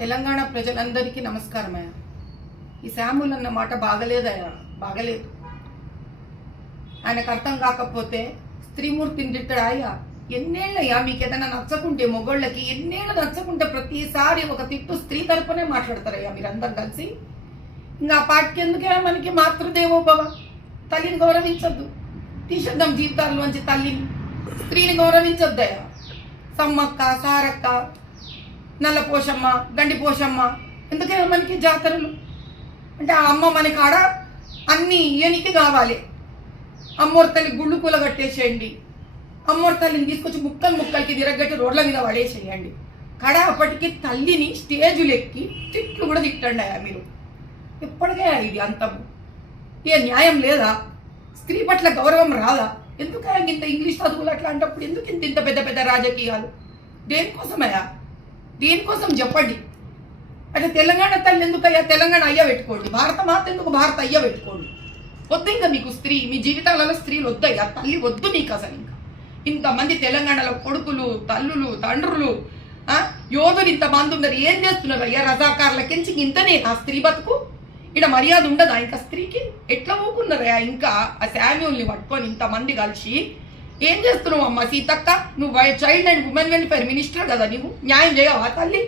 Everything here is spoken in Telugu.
తెలంగాణ ప్రజలందరికీ నమస్కారమయ్యా. ఈ శామ్యుల్ అన్న మాట బాగలేదయ్యా, బాగలేదు. ఆయనకు అర్థం కాకపోతే స్త్రీమూర్తిని తిట్టడాయ్యా. ఎన్నేళ్ళయ్యా మీకు ఏదైనా నచ్చకుంటే మొగోళ్ళకి ఎన్నేళ్ళు నచ్చకుంటే ప్రతిసారి ఒక తిట్టు స్త్రీ తరపునే మాట్లాడతారయ్యా మీరందరు కలిసి. ఇంకా పాటికి ఎందుకే మనకి మాతృదేవోభవ, తల్లిని గౌరవించొద్దు, తీసేద్దాం జీవితాల్లోంచి తల్లిని. స్త్రీని గౌరవించొద్దయ్యా. సమ్మక్క, సారక్క, నల్ల పోషమ్మ, గండి పోషమ్మ, ఎందుకే మనకి జాతరలు అంటే ఆ అమ్మ మనకి ఆడ అన్ని ఇయనికి కావాలి. అమ్మోరు తల్లి గుళ్ళు కూల కట్టేసేయండి, అమ్మోరు తల్లిని తీసుకొచ్చి ముక్కలకి తిరగట్టి రోడ్ల మీద పడేసేయండి. కడ అప్పటికి తల్లిని స్టేజులు ఎక్కి తిట్లు కూడా తిట్టండి అయ్యా మీరు. ఎప్పటికే ఇది అంతము. ఏ న్యాయం లేదా? స్త్రీ పట్ల గౌరవం రాదా? ఎందుకయ్యా ఇంత ఇంగ్లీష్ చదువులు అట్లా అంటప్పుడు ఎందుకు ఇంత పెద్ద పెద్ద రాజకీయాలు? దేనికోసమయ్యా? దేనికోసం చెప్పండి. అంటే తెలంగాణ తల్లి ఎందుకయ్యా తెలంగాణ అయ్య పెట్టుకోండి, భారత మాత ఎందుకు భారత అయ్య పెట్టుకోండి. వద్దు ఇంకా మీకు స్త్రీ, మీ జీవితాలలో స్త్రీలు వద్దయ్యా, తల్లి వద్దు మీకు అసలు. ఇంకా ఇంతమంది తెలంగాణలో కొడుకులు, తల్లులు, తండ్రులు, యోధులు ఇంతమంది ఉన్నారు. ఏం చేస్తున్నారు అయ్యా? రజాకార్లకించి ఇంతనే ఆ స్త్రీ బతుకు. ఇక్కడ మర్యాద ఉండదా ఇంకా స్త్రీకి? ఎట్లా ఊకున్నారయ్యా ఇంకా ఆ శామ్యూల్ని పట్టుకొని ఇంతమంది కలిసి? ఏం చేస్తున్నావు అమ్మ సీతక్క? నువ్వు child and women welfare minister కదా, నీవు న్యాయం చేయవా తల్లి?